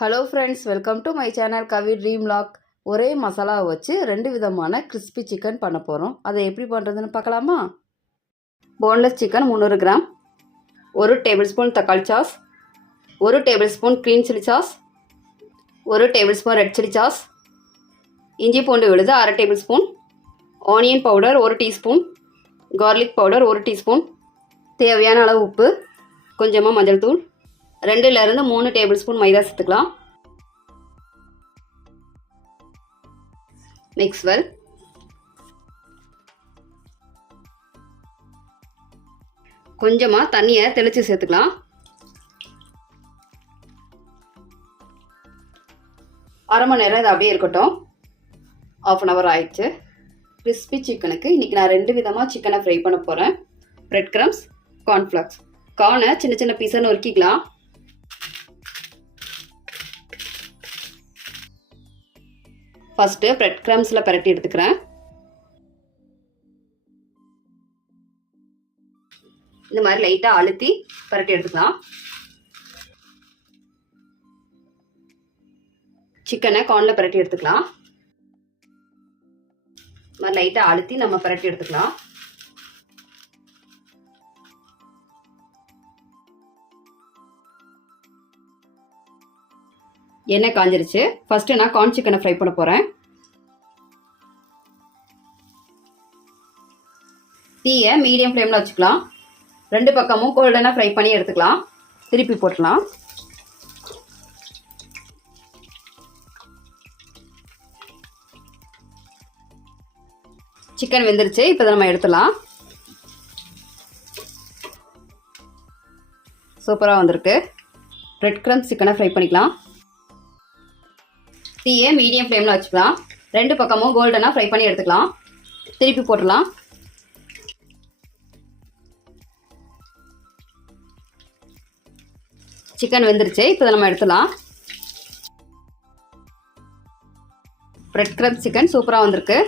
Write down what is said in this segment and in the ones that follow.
Hello friends welcome to my channel Kavi dream log ஒரே மசாலாவை வச்சு ரெண்டு விதமான கிறிஸ்பி சிக்கன் பண்ண போகிறோம் அதை எப்படி பண்ணுறதுன்னு பார்க்கலாமா? போன்லெஸ் சிக்கன் முந்நூறு கிராம். ஒரு டேபிள் ஸ்பூன் தக்காளி சாஸ் ஒரு tablespoon green chilli sauce ஒரு tablespoon red chilli sauce இஞ்சி பூண்டு விழுது அரை டேபிள் ஸ்பூன் ஆனியன் பவுடர் ஒரு டீஸ்பூன் கார்லிக் பவுடர் ஒரு டீஸ்பூன் தேவையான அளவு உப்பு. கொஞ்சமாக மஞ்சள் தூள். ரெண்டுலேருந்து மூணு டேபிள் ஸ்பூன் மைதா சேர்த்துக்கலாம். மிக்ஸ் வெல் கொஞ்சமாக தண்ணியை தெளித்து சேர்த்துக்கலாம். அரை மணி நேரம் இது அப்படியே இருக்கட்டும். ஆஃப் அன் ஹவர் ஆயிடுச்சு. கிறிஸ்பி சிக்கனுக்கு இன்றைக்கி நான் ரெண்டு விதமாக சிக்கனை ஃப்ரை பண்ண போகிறேன் ப்ரெட் கிரம்ஸ் கார்ன்ஃப்ளக்ஸ் கார்னை சின்ன சின்ன பீஸாக நொறுக்கிக்கலாம் ஃபஸ்ட்டு ப்ரெட் கிரம்ஸில் பரட்டி எடுத்துக்கிறேன். இந்த மாதிரி லைட்டாக அழுத்தி பரட்டி எடுத்துக்கலாம். சிக்கனை கார்னில் பரட்டி எடுத்துக்கலாம். இந்த மாதிரி லைட்டாக அழுத்தி நம்ம பரட்டி எடுத்துக்கலாம். எண்ணெய் காஞ்சிருச்சு. ஃபஸ்ட்டு நான் கார்ன் சிக்கனை ஃப்ரை பண்ண போகிறேன் தீயை மீடியம் ஃப்ளேமில் வச்சுக்கலாம். ரெண்டு பக்கமும் கோல்டனாக ஃப்ரை பண்ணி எடுத்துக்கலாம். திருப்பி போட்டுக்கலாம். சிக்கன் வெந்துருச்சு. இப்போ நம்ம எடுத்துடலாம். சூப்பராக வந்திருக்கு. ரெட் கிரம்ஸ் சிக்கனை ஃப்ரை பண்ணிக்கலாம். தீயை மீடியம் ஃப்ளேமில் வச்சுக்கலாம். ரெண்டு பக்கமும் கோல்டனாக ஃப்ரை பண்ணி எடுத்துக்கலாம். திருப்பி போட்டுடலாம். சிக்கன் வெந்துருச்சு. இப்போ நம்ம எடுத்துலாம் ரெட் கிரப் சிக்கன் சூப்பராக வந்திருக்கு.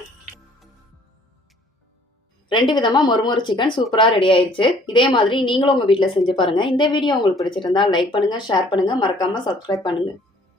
ரெண்டு விதமாக மொறுமொறு சிக்கன் சூப்பராக ரெடி ஆயிடுச்சு இதே மாதிரி நீங்களும் உங்கள் வீட்டில் செஞ்சு பாருங்கள் இந்த வீடியோ உங்களுக்கு பிடிச்சிருந்தா லைக் பண்ணுங்கள் ஷேர் பண்ணுங்கள் மறக்காமல் சப்ஸ்கிரைப் பண்ணுங்கள்